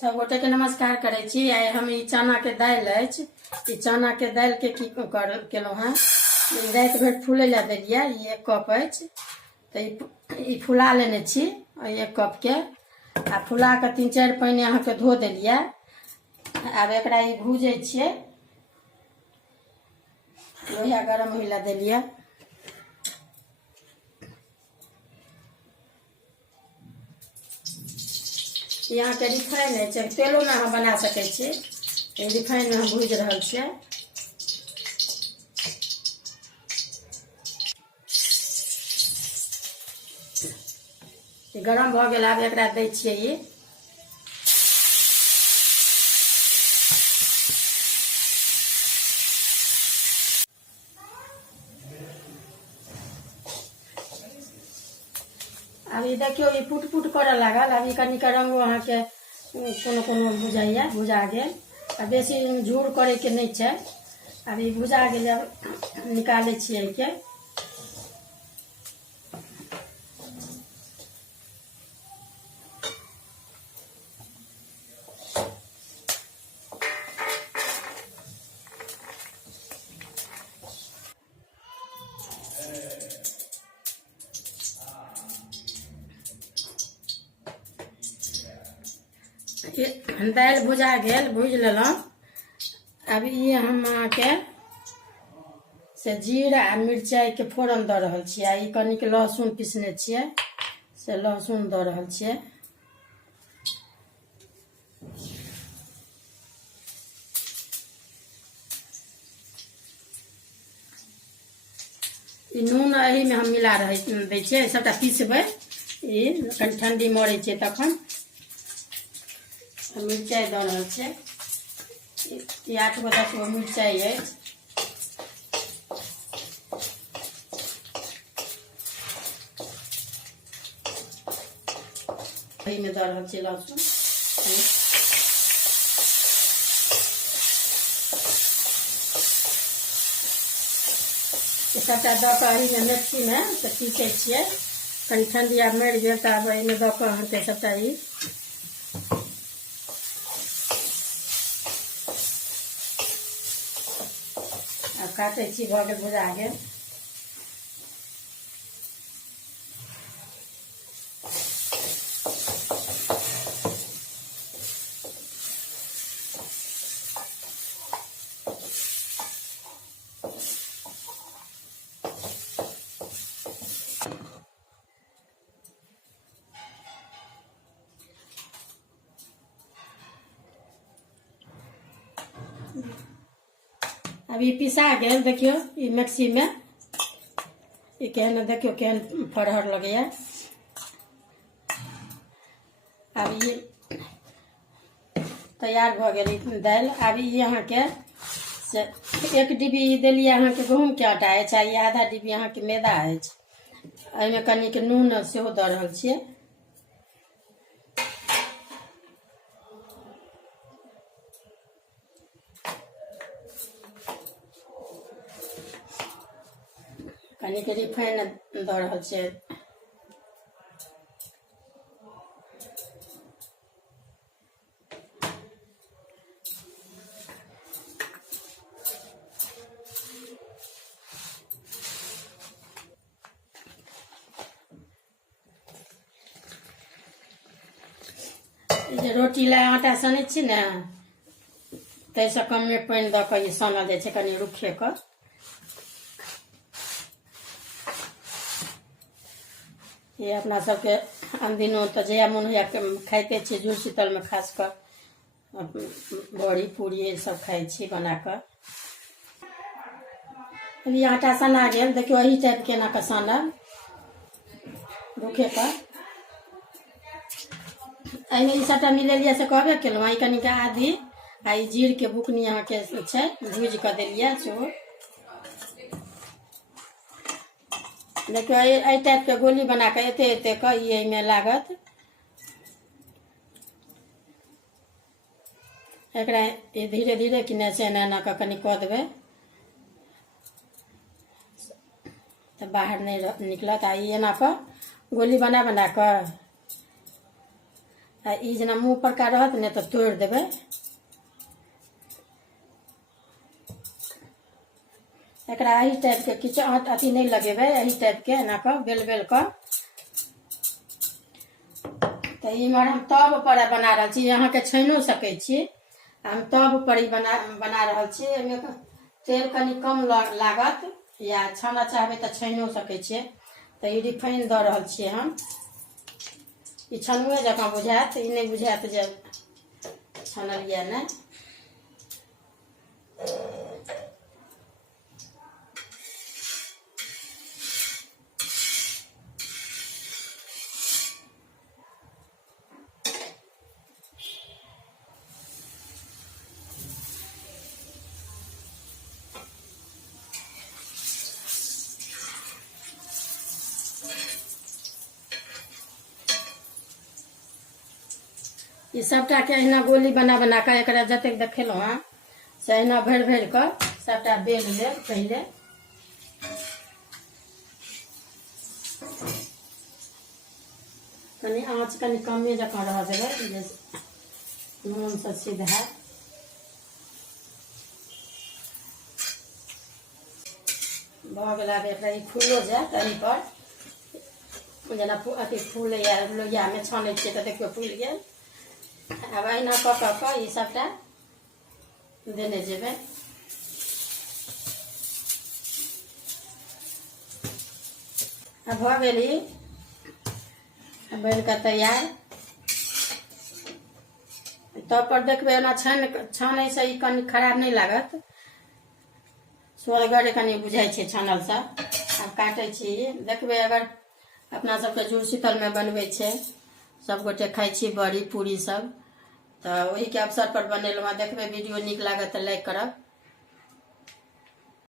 सब गोटे के नमस्कार करे छी। आइ हम ई चना के दाल अछि, ई चना के दाल के की केलहुँ हँ, राति भर फूले ला देलिए। ई 1 कप अछि तो ई फुला लेने छी 1 कप के। आ फुला के 3-4 पानी अहाँ के धो देलिए। आब एकरा ई भूजे छिए, लोहिया गरम होइ ला देलिए। यहाँ के रिफाइन है, तेलो में हम बना सके छी। रिफाइन में हम भूज रहा छे। गरम भ गेल, आब एकरा दै छियै ई। अब ई देखियो ई पुट पुट करे लागल। अब ई कनिक रंगो अहाँ के कोनो कोनो बुझाइया भुजा गेल। आ बेसी झूर करे के नहीं छै। अब ई भुजा गेल, अब निकाले छियै के। दाल भुजा गेल, भूज लेलहुँ। अब ये हम अहाँके से जीरा आ मिरचाई के फोरन दऽ रहल छियै। आ ई कनिक लहसुन पीसने छियै, से लहसुन दऽ रहल छियै। ई नून एही में हम मिला दै छियै, सबटा पीसबै। ई कनि ठंडी मरै छै तखन। मिरचाई दऽ रहल छियै, 8 गो 10 गो मिरचाई अछि। एही में दऽ रहल छियै लहसुन। सबटा दऽ कऽ एही में मिक्सी में से पीसै छियै। कनि ठंडी आब मरि गेल तऽ आब एही में दऽ कऽ अहाँके सबटा ई काटे छी। भऽ गेल, भुजा गेल। अब ये पिसा गेल, देखियो ये मिक्सी में। ये केहन देखियो केहन फरहर लगैया। अब ये तैयार भ गेल दाल। अब ये अहाँ के से 1 डिब्बी देलिए अहाँ के गहूम के आटा है, चाहे आधा डिब्बी अहाँ के मैदा है। एहिमे कनिक नून सेहो दऽ रहल छियै। कनिक रिफाइन दऽ रहल छियै। जे रोटी ला आटा सनै छी ने, ताहिसँ कमे पानि दऽ कऽ ई सानल जाइ छै, कनि रुखे कऽ। ये अपना सबके अनदिनो तो जया मन होइया खाइते छी। जुड़ शीतल में खास कर बड़ी पूरी सब खाई छी बना कर। ये आटा सना गेल, देखियो एही टाइप के ना के सानल रुखे पर। एहिमे ई सबटा मिलेलिए से कहबे केलहुँ। ई कनिक आदी आ ई जीर के बुकनी अहाँ के छै, भूज कऽ देलिए सेहो। देखियो एहि टाइप के गोली बना के एते के ये में लागत। एकरा धीरे धीरे किने से एना के कनि कऽ देबै तऽ बाहर नहीं निकलत। आ एना कऽ गोली बना बना कऽ आ ई जेना मुँह पर का रहत ने तऽ तोड़ि देबै। एकरा एही टाइपके किछु अथी नहीं लगेबै, एही टाइपके एना कऽ बेल बेल कऽ। तऽ इमहर हम तब पर बना रहल छी, अहाँके छानिओ सकै छी। हम तब पर ही बना रहल छी। एहिमे तेल कनि कम लागत, या छाना चाहबै तऽ छानिओ सकै छियै। तऽ ई रिफाइन दऽ रहल छियै हम। ई छनुए जकाँ बुझायत, ई नहीं बुझायत जे छनलियै नहि। ई सबटा के अहिना गोली बना बना कऽ एकरा जतेक देखेलहुँ हँ से अहिना भरि भरि कऽ सबटा बेल लेब पहिले। कनि आँच कनि कमे जकाँ रह देबै, जे मोनसँ सिद्ध हैत। भऽ गेला एकरा ई फूलो जायत एहि पर। जेना अथी फूलैया लोहियामे छानै छियै तऽ देखियौ फूलि गेल। अब अहिना कऽ कऽ ई सबटा देने जेबै। अब भऽ गेल ई बनि कऽ तैयार। तब पर देखबै ओना छानैसँ ई कनि खराब नहीं लागत, स्वदगर कनि बुझाइ छै छानल सँ। आब काटै छी, देखबै अगर अपना सबके जुड़ शीतलमे बनबै छै, सब गोटे खाइ छी बड़ी पूरी सब, तऽ ओही के अवसर पर बनेलहुँ हँ। देखबै वीडियो नीक लागत तऽ लाइक करब।